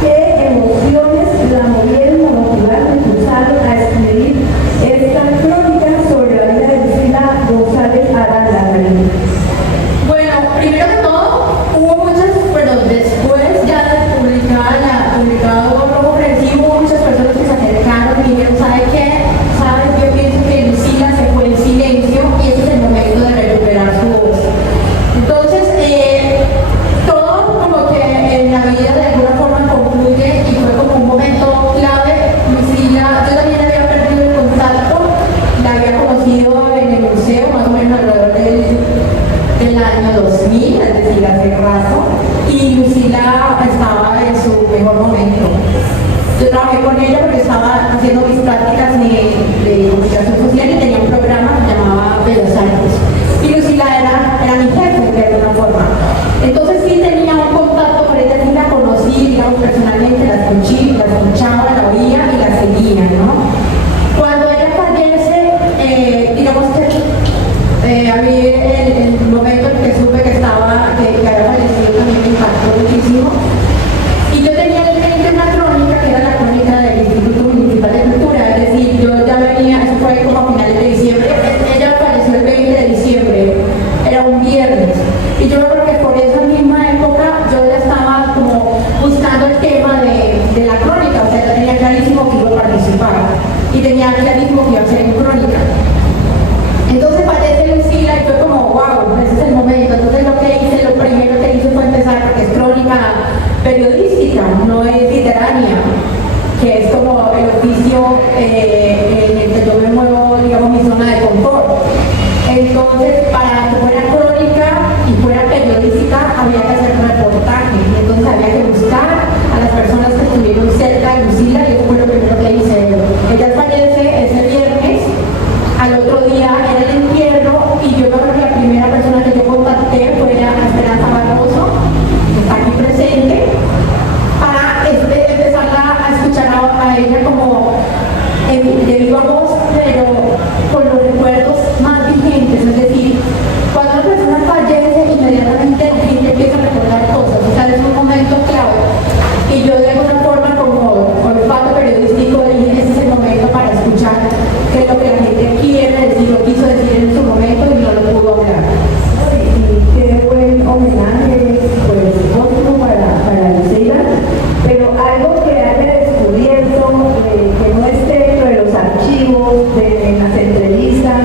qué emociones la movieron o motivaron, impulsaron a escribir esta crónica sobre la vida de Lucila González Aranda. Bueno, primero que todo, hubo muchas, pero después ya de publicado Rojo Frenzy, hubo muchas personas que se acercaron y dijeron, ¿sabe qué? ¿Sabes? Yo pienso que Lucila se fue en silencio y ese es el momento de recuperar su voz. Entonces, todo como que en la vida de alguna forma concluye y fue como un momento clave. Lucila, yo también había perdido el contacto, la había conocido en el museo más o menos alrededor del año 2000, es decir, hace rato, y Lucila estaba en su mejor momento. Yo trabajé con ella porque estaba haciendo mis prácticas de comunicación social y tenía un programa que se llamaba Bellas Artes. Y Lucila era mi jefe de alguna forma. Entonces sí tenía un contacto con ella, sí la conocí, digamos, personalmente, la escuchaba, la oía y la seguía, ¿no? Cuando ella fallece, digamos que a mí el momento en que supe que había fallecido también me impactó muchísimo. Y yo tenía en mente una crónica que era la crónica del Instituto Municipal de Cultura, es decir, yo ya venía, eso fue como a finales de diciembre, ella falleció el 20 de diciembre, era un viernes. Y yo creo que por esa misma época yo ya estaba como buscando el tema de la crónica, o sea, yo tenía clarísimo que iba a participar y tenía clarísimo que iba a ser en crónica. Entonces fallece Lucila y fue como, wow, ese es el momento. Entonces lo primero que hice fue empezar, porque es crónica periodística, no es literaria, que es como el oficio en el que yo me muevo, digamos, mi zona de confort. Entonces, para que fuera crónica y fuera periodística, había que hacer un reportaje. Entonces había que buscar a las personas que estuvieron cerca de Lucila y eso fue lo primero que hice. Ella fallece ese viernes, al otro día era el entierro y yo creo que la primera persona que yo contacté fue a Esperanza Barroso, que está aquí presente, para empezar a escuchar a ella como de viva voz, pero con los recuerdos más vigentes, es decir, cuando una persona fallece, inmediatamente el gente empieza a recordar cosas, o sea, es un momento clave. Y yo de alguna forma, como olfato periodístico, dije, ese es el momento para escuchar qué es lo que la gente quiere decir o quiso decir en su momento y no lo pudo hablar. Qué buen homenaje, pues, póstumo para Lucila, pero algo que haya descubierto, que no esté dentro de los archivos, de las entrevistas,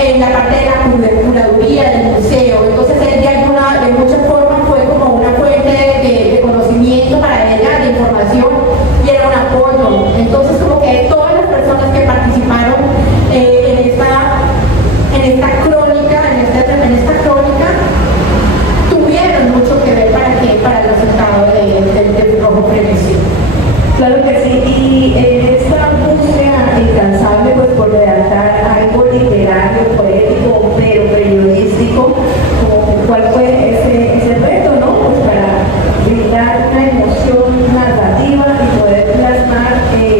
en la parte de la curaduría del museo. Entonces él de muchas formas fue como una fuente de conocimiento para ella, de información, y era un apoyo. Entonces como que todas las personas que participaron en esta crónica tuvieron mucho que ver para el resultado del rojo frenesí. Claro que sí, y en esta búsqueda incansable pues, por redactar algo literario, poético, pero periodístico, ¿cuál fue ese reto, no? Pues para brindar una emoción narrativa y poder plasmar en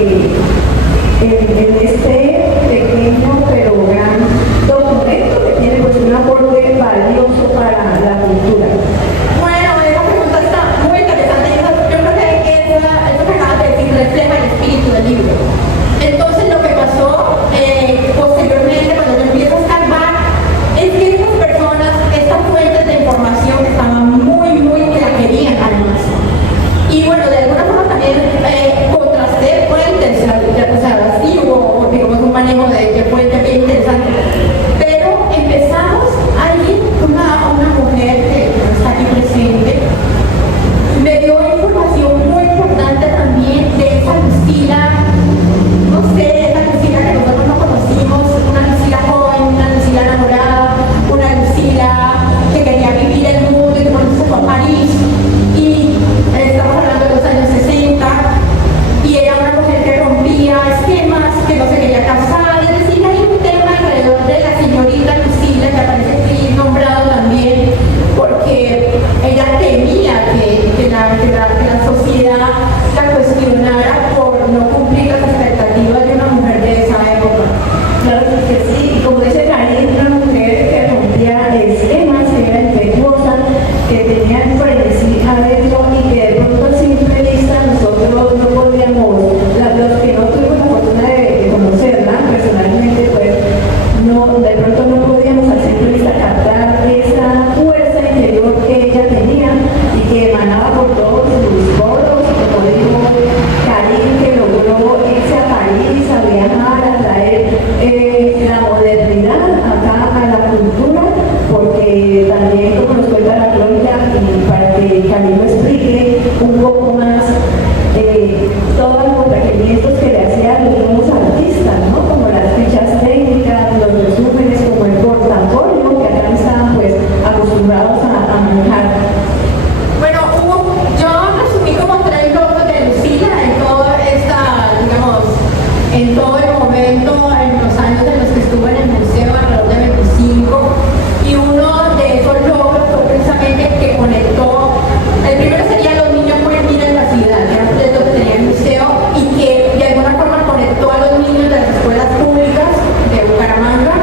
este pequeño pero gran documento que tiene pues un aporte valioso para la cultura. Bueno, esa pregunta está muy interesante. Yo creo que eso que acabas de decir refleja el espíritu del libro. Entonces lo que pasó posteriormente cuando yo empiezo a escarbar es que estas personas, estas fuentes de información estaban muy que la querían además. Y bueno, de alguna forma también contrasté fuentes, o sea, así hubo, digamos, un manejo de fuentes bien interesante. Pero empezamos, una mujer que está aquí presente, me dio información muy importante también de esa Lucila, no sé, esa Lucila que nosotros no conocimos, una Lucila joven, una Lucila enamorada, una Lucila que quería vivir el mundo y que por eso se fue a París. Y estamos hablando de los años 60, y era una mujer que rompía esquemas, que no se quería casar. Es decir, hay un tema alrededor de la señorita Lucila que aparece aquí nombrado también, porque ella temía que la sociedad la cuestionara por no cumplir las expectativas de una mujer de esa época. Claro que sí, y como dice Karin, una mujer que rompía esquemas, que era impetuosa, que tenía frenesí adentro y que de pronto a simple vista nosotros no podíamos, los que no tuvimos la fortuna de conocerla personalmente, pues de pronto no podíamos a simple vista captar esa fuerza interior que ella tenía y que emanaba por todos sus poros, como dijo Karin, que logró irse a París, a viajar, a traer la modernidad acá a la cultura, porque también, como nos cuenta la crónica, y para que Karin lo explique un poco más, todos los requerimientos que le hacían los nuevos artistas, ¿no? Como las fichas técnicas, los resúmenes, como el portafolio, que acá estaban pues acostumbrados a manejar. Bueno, yo resumí como 3 logros de Lucila en todo el momento, en los años en los que estuve en el museo, alrededor de 25, y uno de esos logros fue precisamente que conectó, el primero sería los niños pueden ir en la ciudad, que era lo que tenía el museo, y que de alguna forma conectó a los niños de las escuelas públicas de Bucaramanga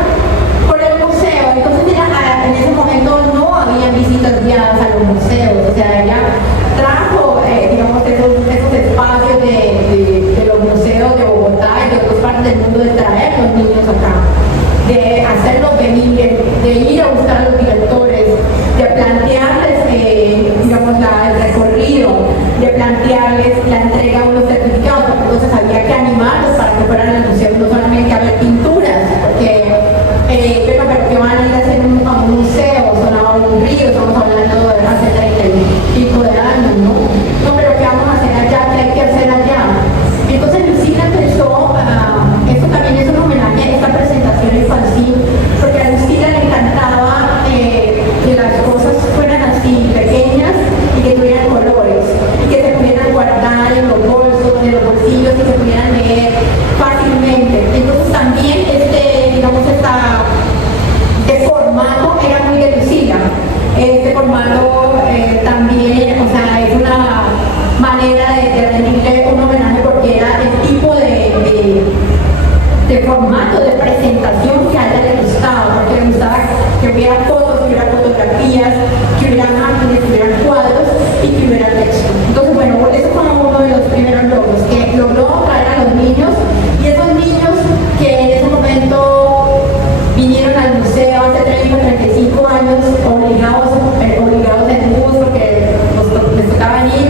con el museo. Entonces en ese momento no había visitas guiadas a los museos, o sea, ella trajo, digamos, esos espacios de los museos de Bogotá y de otras partes del mundo, de traer los niños acá, de hacerlos venir, de ir a buscar a los directores, de plantearles, digamos, el recorrido, de plantearles la entrega de unos certificados, porque entonces había que animarlos para que fueran al museo, no solamente a ver pinturas, porque, pero que van a ir a hacer a un museo, sonaba un río, estamos hablando de hace 30 y pico de años, ¿no? No, pero ¿qué vamos a hacer allá? ¿Qué hay que hacer allá? Entonces Lucila empezó, esto también es un homenaje a esta presentación infantil, porque a Lucila le encantaba que las cosas fueran así, pequeñas, y que tuvieran colores, y que se pudieran guardar en los bolsos, en los bolsillos, y que se pudieran leer fácilmente. Entonces también este formato era muy de Lucila. Este formato también, o sea, es una manera de rendirle un homenaje, porque era el tipo de formato de presentación que a ella le gustaba, porque le gustaba que hubiera fotos, que hubiera fotografías, que hubiera imágenes, que hubiera cuadros y que hubiera texto. Entonces, bueno, eso fue uno de los primeros logros, que logró traer a los niños, y esos niños que en ese momento vinieron al museo hace 30 o 35 años, obligados en bus, porque les tocaba venir,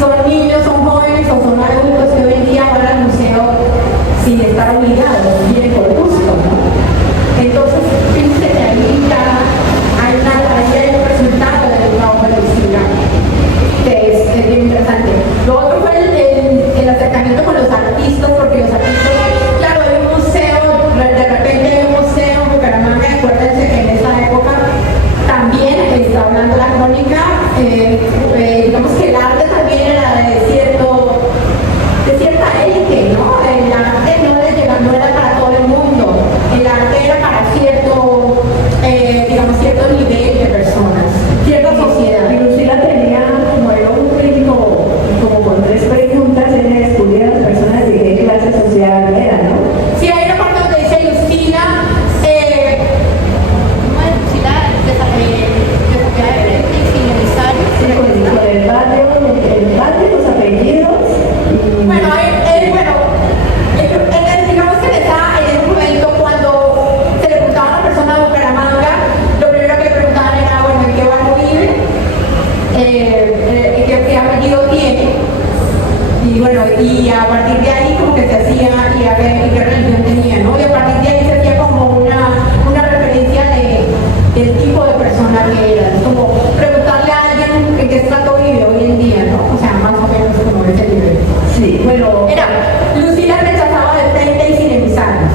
son niños, son jóvenes o son adultos que hoy en día van al museo sin estar obligados, vienen por gusto, ¿no? Entonces persona que era. Es como preguntarle a alguien en qué estrato vive hoy en día, ¿no? O sea, más o menos como ese nivel. Sí, bueno, Era, Lucila rechazaba de frente y sin emisarios.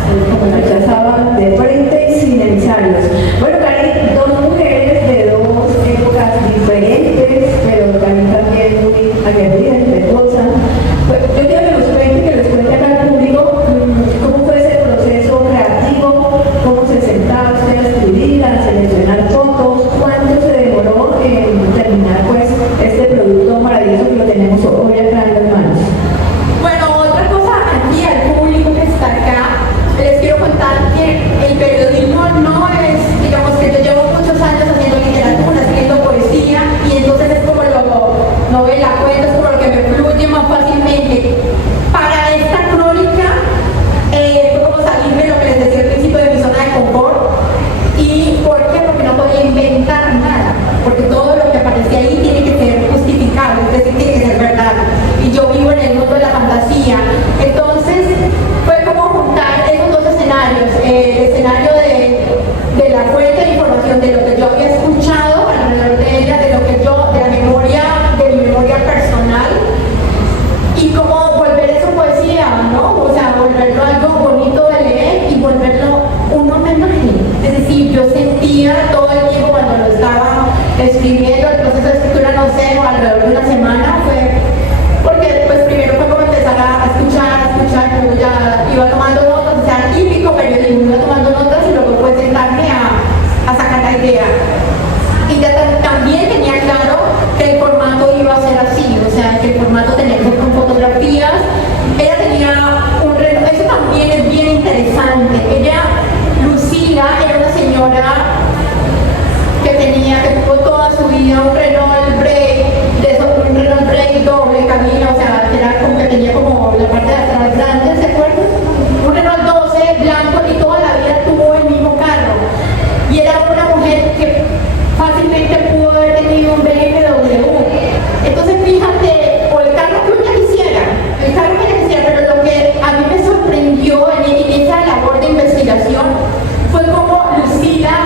rechazaba de frente y sin emisarios. Bueno, Cari, dos mujeres de dos épocas diferentes, pero también muy aguerridas, respetuosas. Pues, yo quiero que les cuente acá al público cómo fue ese proceso creativo, cómo se sentaba usted a escribir, a seleccionar fotos, cuánto se demoró en terminar pues este producto maravilloso que lo tenemos hoy acá en las manos. Bueno, otra cosa aquí al público que está acá, les quiero contar que el periodismo no es, digamos que yo llevo muchos años haciendo literatura, escribiendo poesía, y entonces es como novela, cuentos, como lo que me fluye más fácilmente. Para esta crónica fue como salirme de lo que les decía al principio de mi zona de confort. ¿Y por qué? Porque no podía inventar nada, porque todo lo que aparecía ahí tiene que ser justificado, es decir, tiene que ser verdad. Y yo vivo en el mundo de la fantasía. Entonces fue como juntar esos dos escenarios, el escenario de la fuente de información, de lo que yo había escuchado alrededor de ella, de lo que yo, de la memoria, de mi memoria personal, y cómo volver eso poesía, ¿no? O sea, volverlo algo bonito de leer y volverlo una imagen. Es decir, yo sentía todo el tiempo cuando lo estaba escribiendo, el proceso de escritura, no sé, alrededor de una semana, porque pues primero fue como empezar a escuchar, yo ya iba tomando notas, o sea, típico periodismo, iba tomando notas y luego pues sentarme a sacar la idea. Y ya también tenía claro que el formato iba a ser así, o sea, que el formato tenía que ser con fotografías. Ella tenía un reloj, eso también es bien interesante. Ella, Lucila, era una señora que tuvo toda su vida un Renault Break doble cabina, o sea, que tenía como la parte de atrás grande, ¿se acuerdan? Un Renault 12 blanco y toda la vida tuvo el mismo carro. Y era una mujer que fácilmente pudo haber tenido un BMW. Entonces fíjate, o el carro que ella quisiera, pero lo que a mí me sorprendió en esa labor de investigación fue cómo Lucila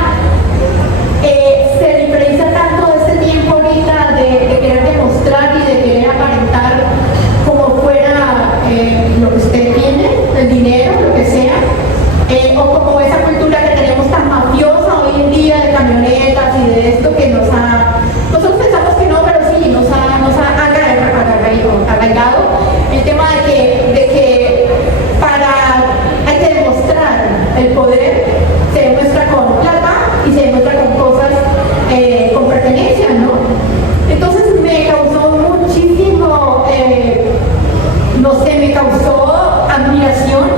se diferencia tanto de este tiempo ahorita de querer demostrar y de querer aparentar como fuera lo que usted tiene, el dinero, lo que sea, o como esa cultura que tenemos tan mafiosa hoy en día de camionetas y de esto que nosotros pensamos que no, pero sí, nos ha arraigado el tema de que hay que demostrar el poder, se demuestra con plata y se demuestra con cosas, con pertenencia, ¿no? Entonces me causó muchísimo, no sé, me causó admiración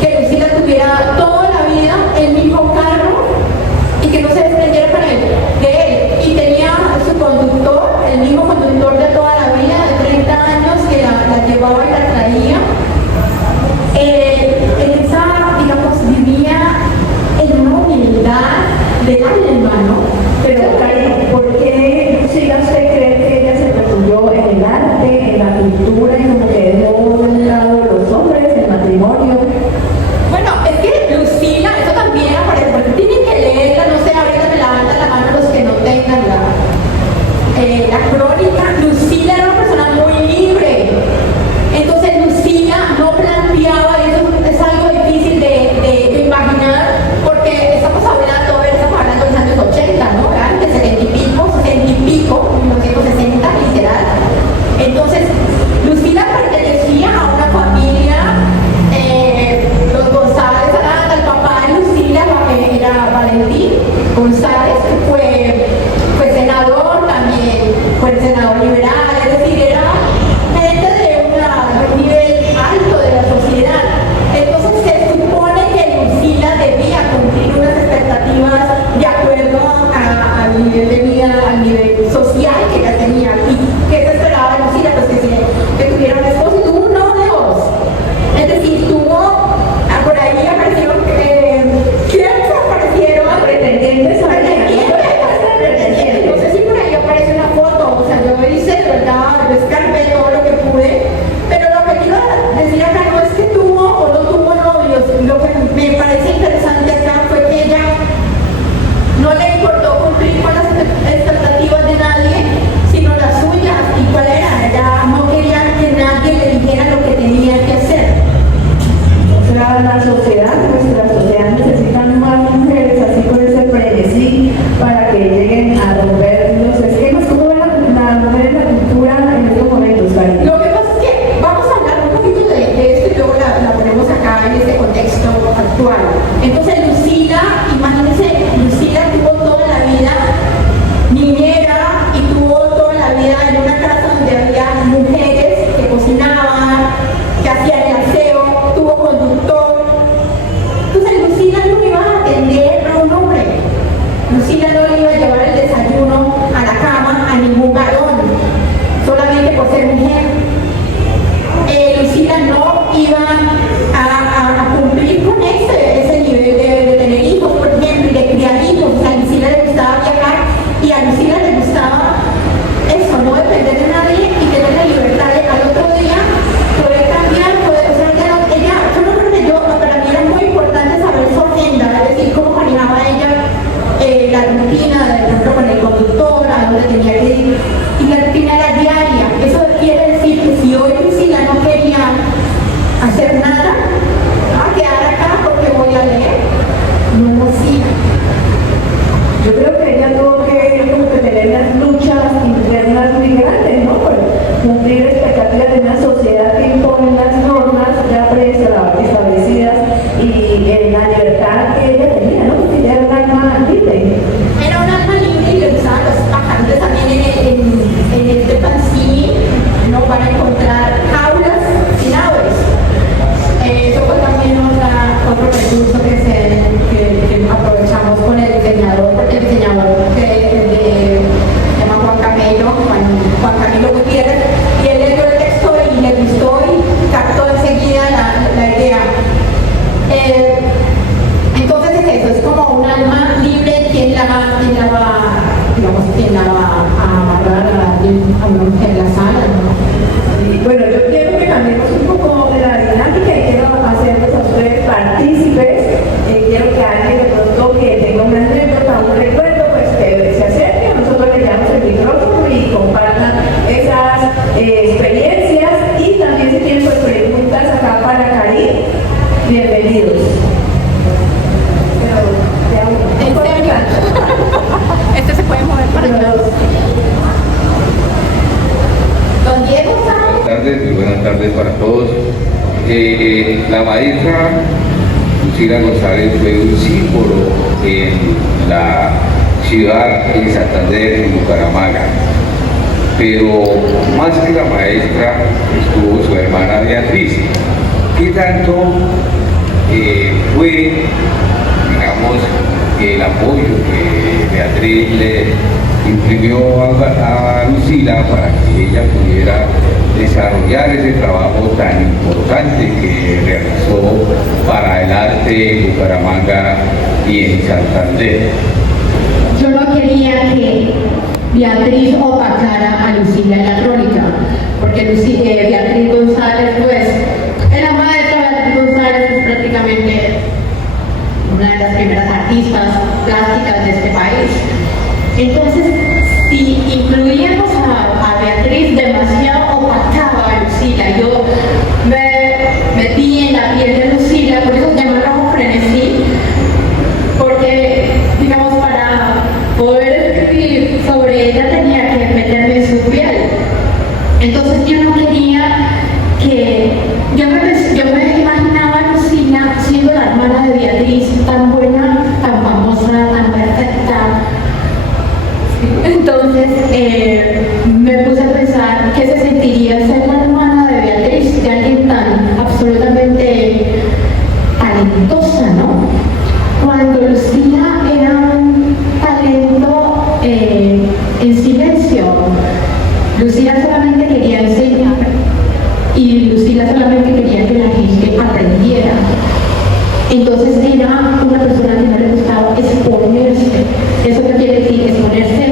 que Lucila tuviera toda la vida el mismo carro y que no se desprendiera de él. Y tenía su conductor, el mismo conductor de toda la vida, de 30 años, que la llevaba y la traía. En esa, digamos, vivía en una humildad de alma, ¿no? Pero, Cari, ¿por qué Lucila usted cree que ella se refugió en el arte, en la cultura, y como que dejó de un lado los hombres, el matrimonio? Bueno, es que Lucila, eso también aparece, porque tienen que leerla, no sé, ahorita me levantan la mano los que no tengan la crónica. Lucila era una persona muy libre. Entonces Lucila no planteaba, y eso es algo difícil de imaginar, porque estamos hablando de los años 80, ¿no? Antes, 70 y pico, 1960, literal. Entonces, Lucila pertenecía a una familia, los González Aranda, el papá de Lucila era Valentín González, que fue senador también, fue senador liberal, es decir, era gente de un nivel alto de la sociedad. Entonces se supone que Lucila debía cumplir unas expectativas de acuerdo al nivel de vida, al nivel social que ella tenía. ¿Y qué se esperaba de Lucila? Pues que tuviera un esposo y tuvo uno de dos. Es decir, por ahí aparecieron, ¿quiénes aparecieron? Pretendientes. la rutina, de ejemplo, con el conductor, a donde tenía que ir, y la rutina era diaria. Eso quiere decir que si hoy Lucila no quería hacer nada, a quedar acá porque voy a leer, no lo hacía. Yo creo que ella tuvo que como que tener las luchas internas muy grandes, ¿no? Por cumplir expectativas de una sociedad que impone unas normas ya preestablecidas y la libertad que ella tenía, ¿no? Porque ella era un alma libre. Era un alma libre y le gustaban los pájaros. También en este fanzine no van a encontrar jaulas sin aves. Eso fue también otro recurso que aprovechamos con el diseñador, porque el diseñador se llama Juan Camilo Gutiérrez, y él leyó el texto y le gustó y captó enseguida la idea. Entonces es eso, es como un alma libre quien la va a amarrar en la sala, ¿no? Y bueno, yo quiero que cambiemos un poco de la dinámica y quiero hacerlos a ustedes partícipes. Quiero que alguien de pronto que tenga una anécdota, un recuerdo, pues que se acerque, nosotros le damos el micrófono y compartan esas experiencias y también si tienen pues, preguntas acá para Karim, bienvenidos. Este se puede mover para allá. Don Diego, Buenas tardes, muy buenas tardes para todos. La maestra Lucila González fue un símbolo en la ciudad de Santander, en Bucaramanga. Pero más que la maestra estuvo su hermana Beatriz, que tanto fue, digamos, el apoyo que Beatriz le imprimió a Lucila para que ella pudiera desarrollar ese trabajo tan importante que realizó para el arte en Bucaramanga y en Santander. yo no quería que Beatriz opacara a Lucila en la crónica, porque Beatriz González, pues, la maestra Beatriz González es prácticamente una de las primeras artistas plásticas de este país. Entonces, si incluíamos a Beatriz, demasiado opacaba a Lucila. Yo me metí en la piel de Lucila, por eso se llama Rojo Frenesí, porque, digamos, para poder escribir sobre ella tenía que meterme en su piel. Entonces yo no quería que... Yo me imaginaba a Lucila siendo la hermana de Beatriz, tan buena, tan famosa, tan perfecta. Entonces me puse a pensar qué se sentiría ser la hermana de Beatriz, de alguien tan absolutamente talentosa, ¿no? Cuando Lucila era un talento en silencio. Lucila solamente quería enseñar y Lucila solamente quería que la gente aprendiera. Entonces era una persona que no le gustaba exponerse. ¿Eso qué quiere decir? Exponerse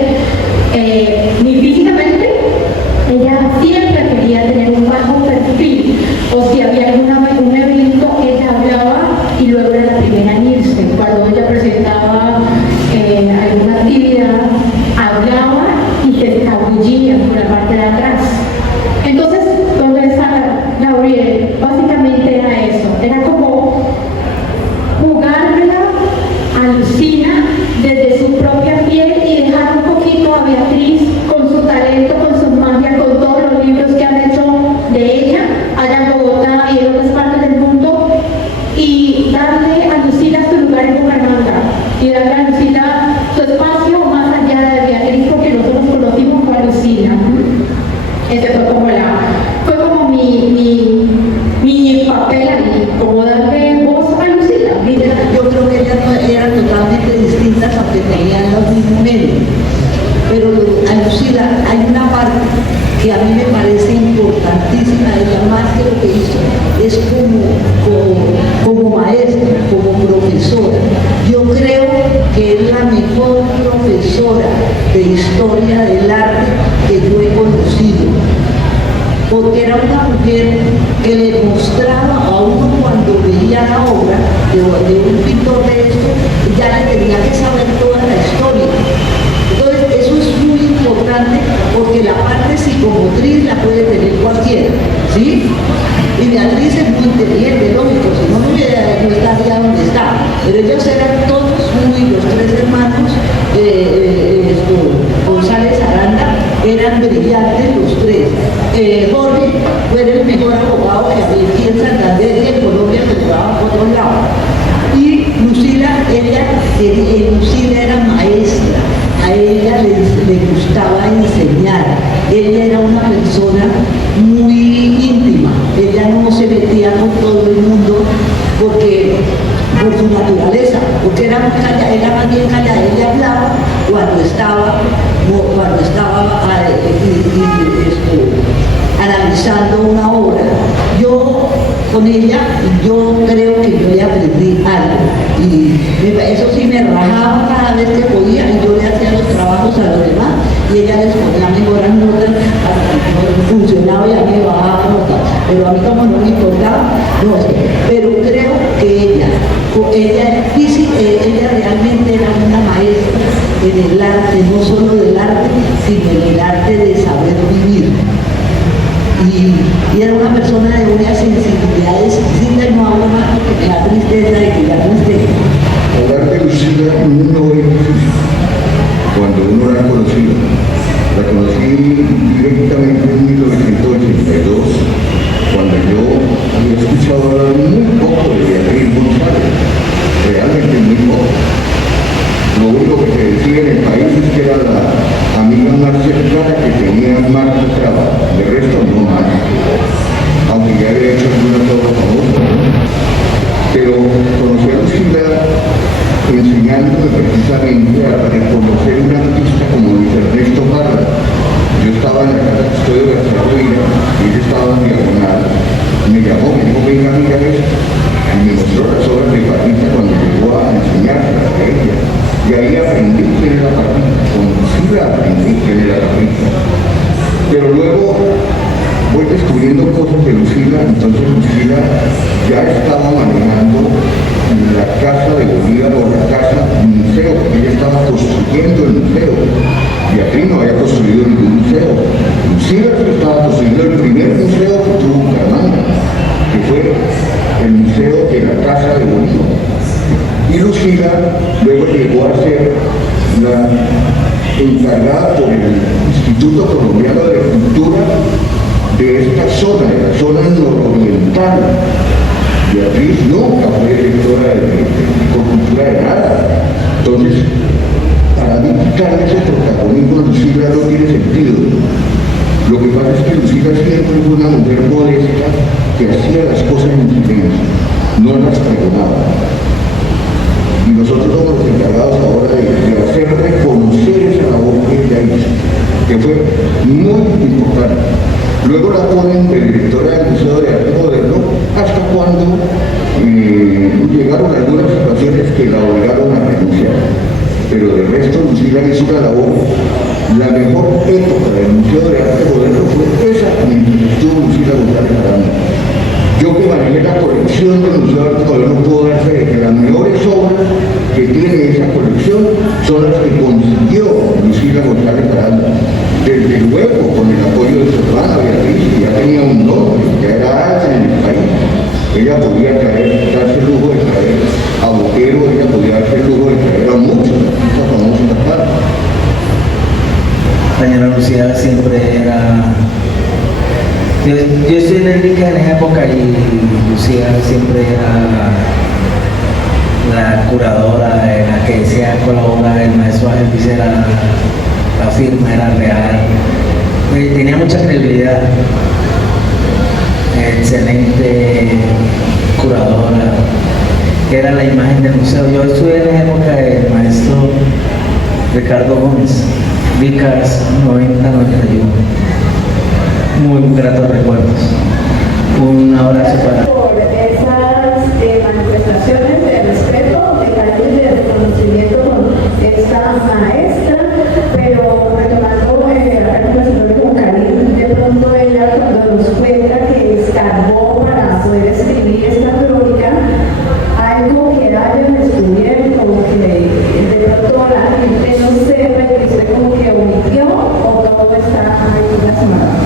ni físicamente. Ella siempre quería tener un bajo perfil, o si había un evento, ella hablaba y luego era la primera en irse. Cuando ella presentaba alguna actividad, hablaba y se escabullía por la parte de atrás. Entonces, ¿dónde está Gabriel? Básicamente era eso, era como jugármela a Lucila desde su propia piel y dejar un poquito a Beatriz con su talento, con su magia, con todos los libros que han hecho de ella allá en Bogotá y en otras partes del mundo, y darle a Lucila su lugar en Bucaramanga y darle a Lucila su espacio más allá de Beatriz, porque nosotros conocimos a Lucila. Ese fue como mi papel ahí, como darle voz a Lucila. Mira, yo creo que ellas no eran totalmente distintas aunque tenían los mismos medios. Pero a Lucila hay una parte que a mí me parece importantísima, ella más que lo que hizo, es como maestra, como profesora. Yo creo que es la mejor profesora de historia del arte que yo he conocido. Porque era una mujer que le mostraba a uno cuando veía la obra de un pintor de esto, ya le tenía que saber toda la historia. Beatriz la puede tener cualquiera, ¿sí? Y Beatriz es muy inteligente, lógico, si no, no estaría donde está. Pero ellos eran todos los tres hermanos, González Aranda, eran brillantes los tres. Jorge fue el mejor abogado que había aquí en Santander y en Colombia, que trabajaba por otro lado. Y Lucila, Lucila era maestra, a ella le gustaba enseñar, ella era una persona muy íntima, ella no se metía con todo el mundo porque por su naturaleza, porque era más bien callada, ella hablaba cuando estaba analizando una obra. Yo con ella, yo creo que yo le aprendí algo y eso sí me rajaba cada vez que podía y yo le hacía los trabajos a los demás y ella les ponía mejoras notas, hasta que funcionaba y a mí me bajaba notas, pero a mí como no me importaba, no sé, pero creo que ella realmente era una maestra en el arte, no solo del arte, sino en el arte de saber vivir. Y era una persona de una sensibilidad exquisita y no hablo más porque me da tristeza de que ya no esté. Hablar de Lucila no es difícil cuando uno la ha conocido. La conocí directamente en 1982, cuando yo había escuchado hablar muy poco de Beatriz González, realmente muy poco. Lo único que se decía en el país es que era la amiga más cercana que tenía Marta Traba, de resto no más, aunque ya había hecho algunas obras famosas. Pero conocí a Lucila enseñándome precisamente a reconocer un artista como Luis Ernesto Parra. Yo estaba en la casa de estudio de García Rovira y él estaba en diagonal. Me llamó, me dijo, venga, mira esto. Y me mostró las obras de Parrita cuando llegó a enseñárselas a ella. Y ahí aprendí quién era Parrita. Con Lucila aprendí quién era Parrita. Pero luego voy descubriendo cosas de Lucila, entonces Lucila ya estaba manejando la casa de Bolívar o la casa museo, porque ella estaba construyendo el museo. Beatriz no había construido ningún museo. Lucila estaba construyendo el primer museo que tuvo Bucaramanga, que fue el museo de la casa de Bolívar. Y Lucila luego llegó a ser la encargada por el Instituto Colombiano de Cultura de esta zona, de la zona nororiental. Beatriz nunca fue directora de cultura de nada. Entonces, para mí quitarle ese protagonismo a Lucila no tiene sentido. Lo que pasa es que Lucila siempre fue una mujer modesta que hacía las cosas en silencio, no las pregonaba. Y nosotros somos los encargados ahora de hacer reconocer esa labor que ella hizo, que fue muy importante. Luego la ponen de directora del Museo de Arte Moderno hasta cuando llegaron algunas situaciones que la obligaron a renunciar. Pero de resto Lucila hizo una labor. La mejor época del Museo de Arte Moderno fue esa en que estuvo Lucila González Aranda. Yo que manejé la colección del Museo de Arte Moderno puedo dar fe de que las mejores obras que tiene esa colección son las que consiguió Lucila González Aranda. Desde luego, con el apoyo de su hermana Beatriz, que ya tenía un nombre, ya era alta en el país. Ella podía darse el lujo de traer a Botero, ella podía darse el lujo de traer a muchos artistas famosos acá. Doña Lucía siempre era... Yo estoy en el LICA en esa época y Lucía siempre era la curadora, la que decía colaborar, el maestro Ángel Piz era la firma, era real, tenía mucha credibilidad, excelente curadora, era la imagen del museo. Yo estuve en la época del maestro Ricardo Gómez, Vicas 90-91, muy gratos recuerdos. Un abrazo para... Por esas manifestaciones de respeto, de cariño y de reconocimiento con esta maestra, pero retomando la situación con Karim, de pronto ella cuando nos cuenta que escarbó para poder escribir esta crónica, algo que hayan descubierto, que de pronto la gente no sepa y que usted como que omitió, o todo está ahí plasmado.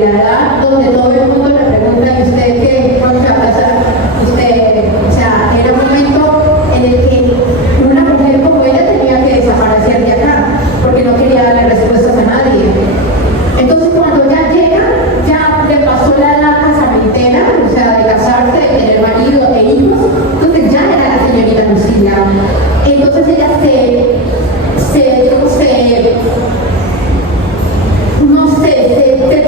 la edad donde todo el mundo le pregunta, ¿y usted qué? ¿Cuándo se va a casar? Usted, o sea, era un momento en el que una mujer como ella tenía que desaparecer de acá, porque no quería darle respuestas a nadie. Entonces cuando ya llega, ya le pasó la edad casamentera, o sea, de casarse, de tener marido e hijos, entonces ya era la señorita Lucila. Entonces ella se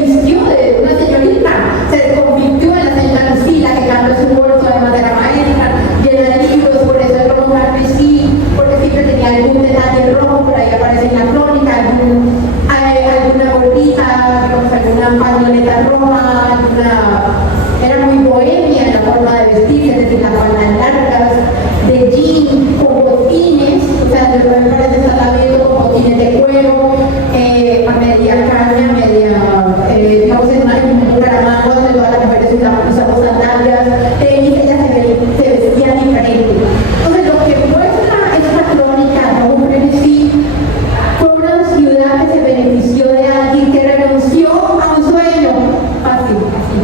vistió de una señorita, se convirtió en la señorita Lucila, que cargó su bolso además de la maestra, llena de libros, por eso el rojo carmesí, porque siempre tenía algún detalle rojo, por ahí aparece en la crónica, alguna bolita, alguna pañoleta roja, era muy bohemia en la forma de vestirse, es decir, las faldas largas, de jean, con botines, o sea, me parece que está viendo con botines de cuero, a media caña, digamos, en un Bucaramanga, donde todas las mujeres usamos sandalias, tenis, ella se vestía diferente. Entonces, lo que muestra esta crónica de un frenesí fue una ciudad que se benefició de alguien que renunció a un sueño. Fácil, así.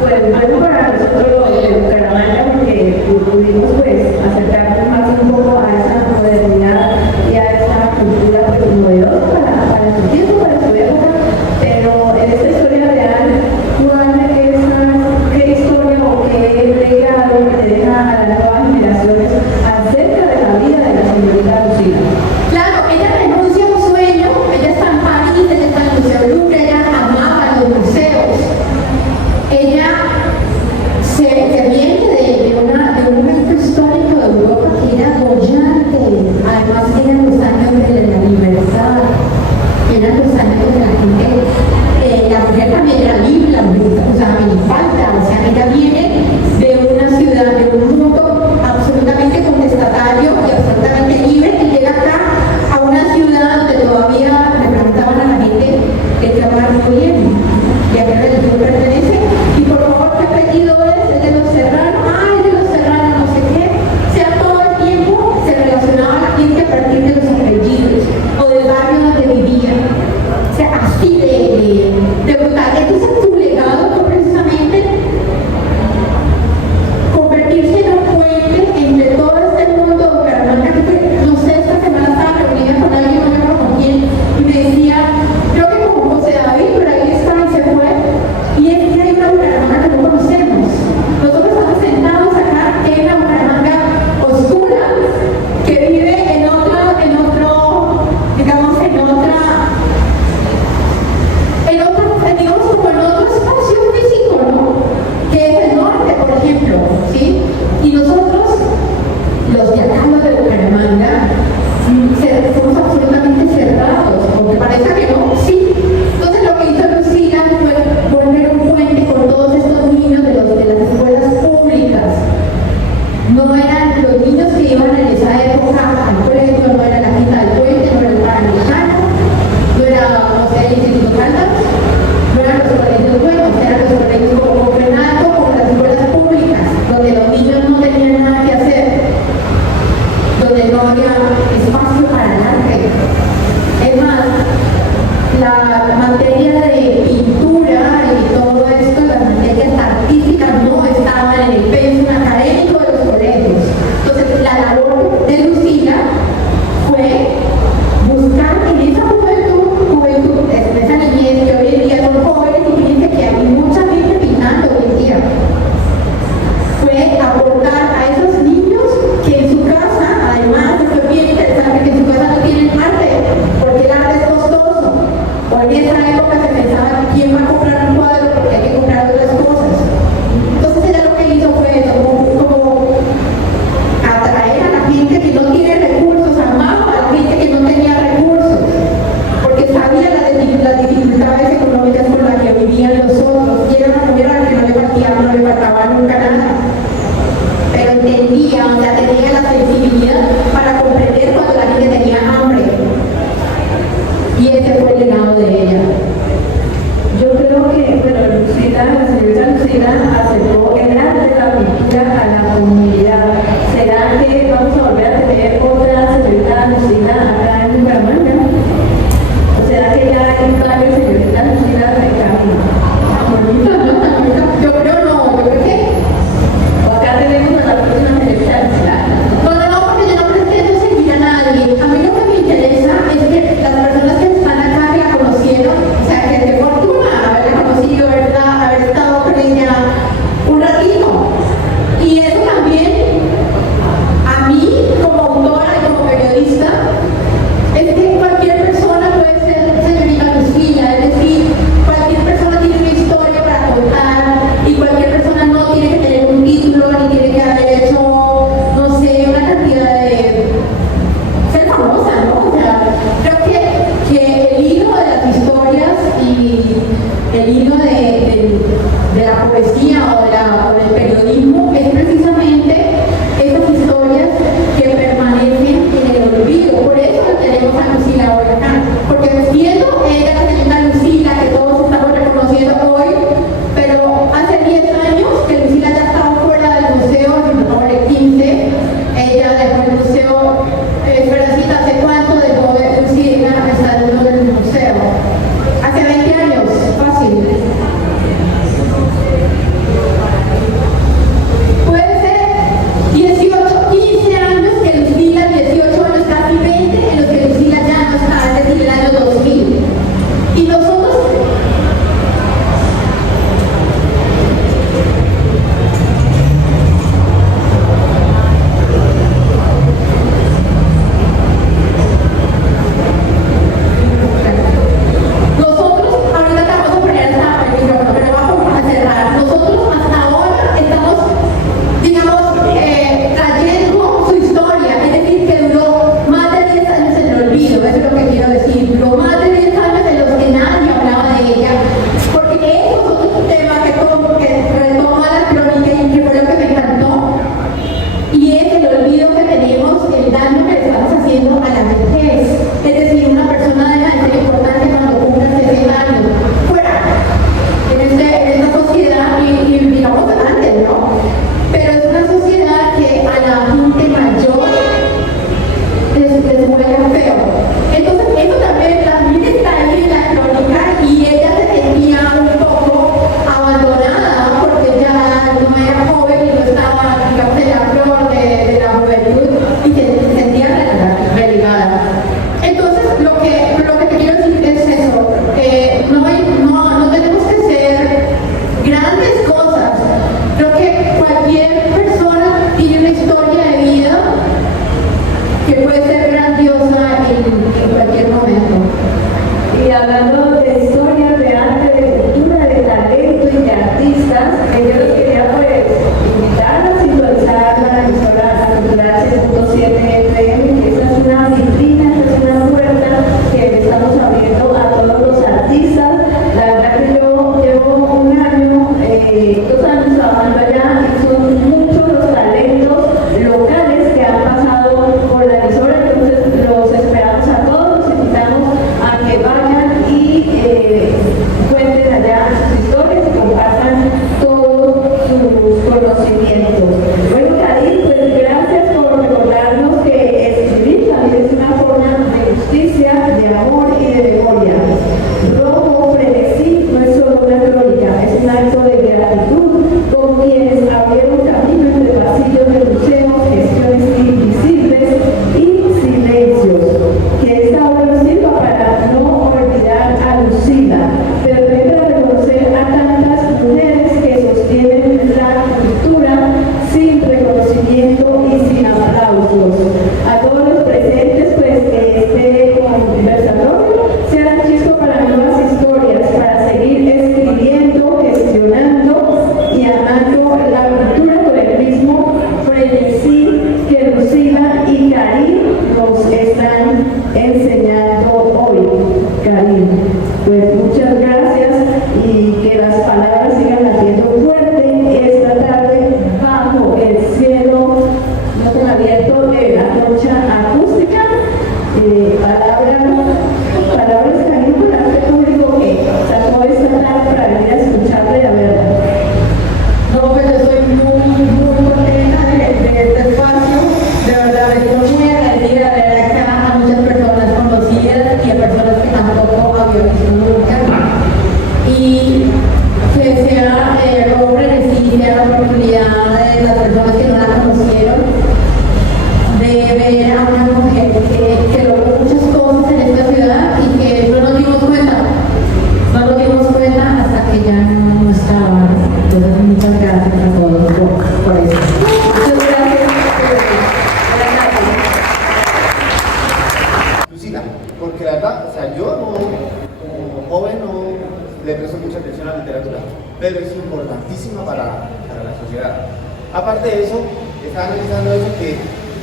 Pues bueno, para nosotros en Bucaramanga, porque pudimos pues acercarnos más un poco a esa modernidad y a esa cultura pues novedosa para su tiempo, para su época, pero en esta historia real, ¿qué historia o qué legado le deja a las nuevas generaciones acerca de la vida de la señorita Lucila? Claro, ella renuncia a un sueño, ella está en París, ella está en el Museo del Louvre, ella amaba los museos. Ella se viene de un momento histórico de Europa que era bollante, además eran los años de la libertad, eran los años de la gente, la mujer también era libre, la mujer, o sea, me falta, o sea, ella viene de una ciudad, de un mundo absolutamente contestatario y absolutamente libre, y llega acá a una ciudad donde todavía le preguntaban a la gente que se llama bien, y a qué religión pertenece, y por favor, ¿qué apellido es de los Serrano? ¡Ay, de los Serrano, no sé qué! O sea, todo el tiempo se relacionaba a la gente a partir de los apellidos o del barrio donde vivía. O sea, así de brutal. Entonces, su legado fue precisamente convertirse en un puente entre todo este mundo de Bucaramanga, que no sé, esta semana estaba reunida con alguien, no me acuerdo con quién, y me decía, creo que con José David, pero ahí está y se fue, y es que hay una Bucaramanga que no conocemos. Nosotros estamos sentados acá en una Bucaramanga oscura, que vive en otro, digamos, digamos como en otro espacio físico, ¿no? Que es el norte, por ejemplo, ¿sí? Y nosotros, los de acá, los de Bucaramanga, somos absolutamente cerrados, aunque parezca que no, sí. Entonces lo que hizo Lucila fue volver un puente con todos estos niños de las escuelas públicas. No eran los niños que iban en esa época al colegio, no era la Quinta del Puente, no era el Panamericano, no era, no sé, el Instituto Caldas, no eran los colegios buenos, eran los colegios como Renato, como las escuelas públicas, donde los niños no tenían nada que hacer, donde no había espacio para el arte. Es más, la materia de pintura y todo esto, las materias artísticas no estaban en el pensum académico de los colegios. Entonces, la labor de Lucila fue buscar en esa juventud, en esa niñez que hoy en día son jóvenes, y fíjense que hay mucha gente pintando hoy en día, fue aportar a esos niños que en su casa, además, fue bien interesante que en su casa no tienen arte, porque el arte es costoso. Hoy en esa época se pensaba que quién va a comprar un cuadro porque hay que comprar otras cosas. Entonces ella lo que hizo fue eso, como atraer a la gente que no tiene recursos, amaba a la gente que no tenía recursos, porque sabía las dificultades económicas con las que vivían los otros, y era una mujer a la que no le faltaba nunca nada, pero entendía, o sea, tenía la sensibilidad para comprender cuando la gente tenía hambre, y ese fue el legado de ella. Yo creo que, bueno, la señorita Lucila acercó el arte de la cultura a la comunidad. ¿Será que vamos a volver a tener otra señorita Lucila acá en Bucaramanga? ¿O será que ya hay varios señoritas Lucila contenido de la poesía o del periodismo es precisamente esas historias que permanecen en el olvido. Por eso tenemos a Lucila hoy acá, porque siendo ella la señora Lucila que todos estamos reconociendo hoy, pero hace 10 años que Lucila ya estaba fuera del museo, sobre 15, ella dejó el museo. Esperancita, ¿hace cuánto dejó Lucila estar dentro del museo? Hace 20 años, fácil. Puede ser 18, 15 años que Lucila, 18 años, casi 20, en los que Lucila ya no está, desde el año 2000. Y nosotros ahorita te vamos a poner el micrófono, pero vamos a cerrar. Nosotros hasta ahora estamos, digamos, trayendo su historia, es decir, que duró más de 10 años en el olvido, eso es lo que quiero decir, duró más de 10 años en los que nadie hablaba de ella, porque eso es otro tema que retoma la crónica y que fue lo que me encantó, y es el olvido que tenemos, el daño que le estamos haciendo a la vejez, es decir, una persona deja de ser importante cuando cumple 60 años, fuera, en esta sociedad, y digamos antes, ¿no? Pero es una sociedad que a la gente mayor les huele feo. Entonces, eso también está ahí en la crónica y ella se sentía un poco abandonada porque ya no era joven y no estaba, digamos, en la flor de la juventud y se sentía relegada. Entonces, lo que te quiero decir es eso, no tenemos que ser grandes cosas. Creo que cualquier persona tiene una historia de vida que puede ser grandiosa en cualquier momento. Y hablando de historias, de arte, de cultura, de talento y de artistas, yo les quería pues invitar a sintonizar la emisora cultural 6.7 FM, que esta es una vitrina, esta es una puerta que le estamos abriendo a todos los artistas. La verdad que yo llevo un año, 2 años trabajando allá y son muchos los talentos locales que han pasado por la emisora, entonces los esperamos a todos, los invitamos a que vayan y cuenten allá sus historias y compartan todos sus conocimientos. Bueno, Karin, pues gracias por recordarnos que escribir también es una forma de justicia, de amor y de memoria. Rojo frenesí no es solo una crónica, es un acto de gratitud con quienes abrieron camino entre pasillos de museos, gestiones invisibles y silencios. Que esta obra nos sirva para no olvidar a Lucila, pero también para reconocer a tantas mujeres que sostienen la cultura sin reconocimiento y sin aplausos. A todos los presentes, pues que este conversatorio sea un chisco para nuevas historias, para seguir escribiendo, gestionando y amando la cultura con el mismo frenesí que Lucila y Karin nos están enseñando hoy. Karin, pues muchas gracias y que las palabras sigan latiendo fuerte esta tarde bajo el cielo no tan abierto de la concha acústica. Palabras Karin para este público que sacó esta tarde para venir a escucharle y a verla. No, pues yo estoy muy contenta de este espacio, de verdad me siento muy agradecida de ver acá a muchas personas conocidas y a personas que tampoco había visto nunca. Y que sea como frenesí, sea la oportunidad de las personas que no la conocieron, de ver a una mujer que logró muchas cosas en esta ciudad y que no nos dimos cuenta hasta que ya no estaba. Entonces, muchas gracias a todos por eso. Muchas gracias. Lucila, porque la verdad, o sea, yo no, como joven no le presto mucha atención a la literatura, pero es importantísima para la sociedad. Aparte de eso, estaba analizando eso que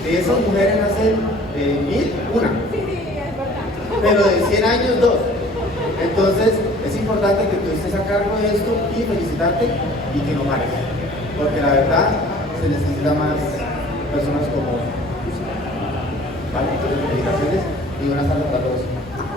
de esas mujeres nacen 1000, una, pero de 100 años 2. Entonces, Es importante que tú estés a cargo de esto y felicitarte y que no pares, porque la verdad se necesita más personas como tú. ¿Vale? Entonces, felicitaciones y buenas tardes para todos.